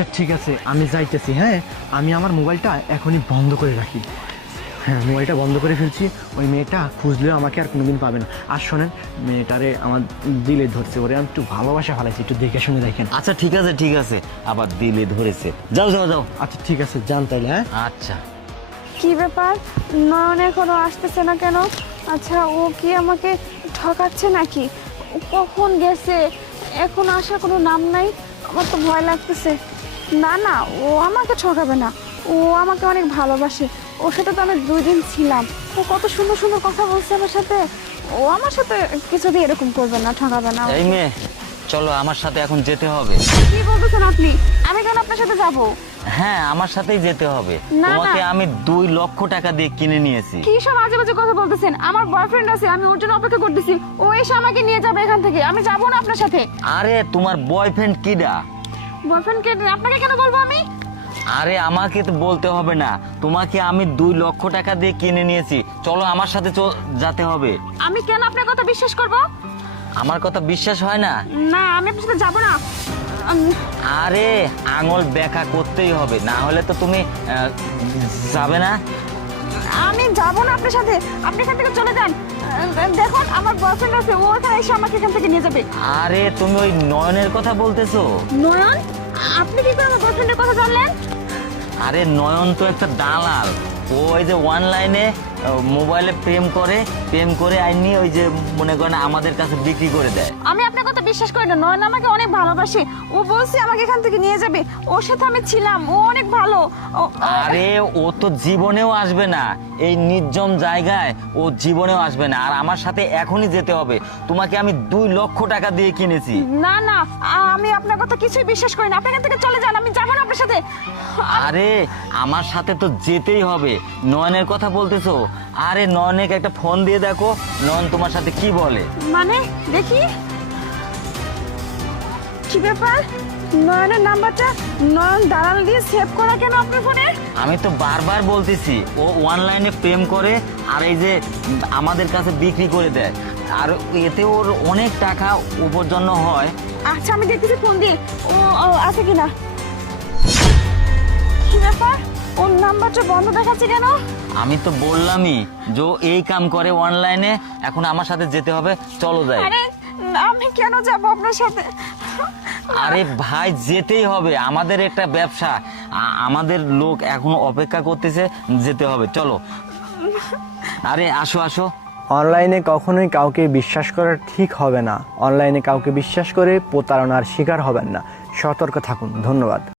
আচ্ছা ঠিক আছে, আমি যাইতেছি। হ্যাঁ, আমি আমার মোবাইলটা এখনই বন্ধ করে রাখি। হ্যাঁ, মোবাইলটা বন্ধ করে ফেলছি। ওই মেয়েটা খুঁজলেও আমাকে আর কোনোদিন পাবে না। আর শোনেন, মেয়েটারে আমার দিলে ধরছে, ওরে আমি একটু ভালোবাসা ফেলাইছি, একটু দেখে শুনে দেখেন। আচ্ছা ঠিক আছে ঠিক আছে, আবার দিলে ধরেছে। যাও যাও যাও। আচ্ছা ঠিক আছে, যান তাইলে। হ্যাঁ আচ্ছা। কি ব্যাপার, নয়ন এখনো আসতেছে না কেন? আচ্ছা, ও কি আমাকে ঠকাচ্ছে নাকি? ও কখন গেছে, এখন আসার কোনো নাম নাই। আমার তো ভয় লাগতেছে। না না, ও আমাকে ঠকাবে না, ও আমাকে অনেক ভালোবাসে। ওর সাথে তো আমি 2 দিন ছিলাম, ও কত সুন্দর সুন্দর কথা বলছে আমার সাথে। ও আমার সাথে কিছুতেই এরকম করবে না, ঠকাবে না। এই মেয়ে, চলো আমার সাথে এখন যেতে হবে। কি বলতেছেন আপনি? আমি কেন আপনার সাথে যাব? হ্যাঁ, আমার সাথেই যেতে হবে। না, তোমাকে না। আমি 2 লক্ষ টাকা দিয়ে কিনে নিয়েছি। কি সব আজে বাজে কথা বলতেছেন? আমার বয়ফ্রেন্ড আছে, আমি ওর জন্য অপেক্ষা করতেছি। ও এসে আমাকে নিয়ে যাবে এখান থেকে, আমি যাবো না আপনার সাথে। আরে তোমার বয়ফ্রেন্ড কিডা? বয়ফ্রেন্ডকে আপনাকে কেন বলবো আমি? আরে আমাকে তো বলতে হবে না, তোমাকে আমি 2 লক্ষ টাকা দিয়ে কিনে নিয়েছি। চলো আমার সাথে যেতে হবে। আমি কেন আপনার কথা বিশ্বাস করব? আমার কথা বিশ্বাস হয় না? না, আমি আপনার সাথে যাবো না। আরে আঙুল ব্যাখ্যা করতেই হবে, না হলে তো তুমি যাবে না। আমি যাবো না আপনার সাথে, আপনি এখান থেকে চলে যান। দেখুন, আমার বয়ফ্রেন্ড আছে, ও এখানে এসে আমাকে এখান থেকে নিয়ে যাবে। আরে তুমি ওই নয়নের কথা বলতেছো? নয়ন? আপনি কি করে আমার বয়ফ্রেন্ডের কথা জানলেন? আরে নয়ন তো একটা দালাল। ও ওই যে অনলাইনে মোবাইলে প্রেম করে আইনি ওই যে মনে করেন আমাদের কাছে বিক্রি করে দেয়। আমি আপনার কথা বিশ্বাস করি না। নয়ন আমাকে অনেক ভালোবাসে, ও বলছে আমাকে এখান থেকে নিয়ে যাবে। ওর সাথে আমি ছিলাম, ও অনেক ভালো। আরে ও তো জীবনেও আসবে না, এই নির্জন জায়গায় ও জীবনেও আসবে না। আর আমার সাথে এখনই যেতে হবে। তোমাকে আমি 2 লক্ষ টাকা দিয়ে কিনেছি। না না, আমি আপনার কথা কিছুই বিশ্বাস করি না। আপনি এখান থেকে চলে যান, আমি যাবো না আপনার সাথে। আরে আমার সাথে তো যেতেই হবে। নয়নের কথা বলতেছো? আরে নয়নকে একটা ফোন দিয়ে দেখো, নয়ন তোমার সাথে কি বলে। মানে দেখি, কি ব্যাপার? নয়নের নাম্বারটা নয়ন দালাল দিয়ে সেভ করা কেন আপনার ফোনে? আমি তো বারবার বলতেছি, ও অনলাইনে প্রেম করে আর এই যে আমাদের কাছে বিক্রি করে দেয়। আর এতে ওর অনেক টাকা উপার্জন হয়। আচ্ছা, আমি দেখতেছি ফোন দিয়ে ও আছে কিনা। কি ব্যাপার, ওর নাম্বারটা বন্ধ দেখাচ্ছে কেন? আমি তো বললামই যে ও এই কাম করে অনলাইনে। এখন আমার সাথে যেতে হবে, চলো যাই। আরে আমি কেন যাব আপনার সাথে? আরে ভাই, যেতেই হবে, আমাদের একটা ব্যবসা, আমাদের লোক এখন অপেক্ষা করতেছে, যেতে হবে, চলো। আরে আসো আসো। অনলাইনে কখনোই কাউকে বিশ্বাস করা ঠিক হবে না। অনলাইনে কাউকে বিশ্বাস করে প্রতারণার শিকার হবেন না। সতর্ক থাকুন। ধন্যবাদ।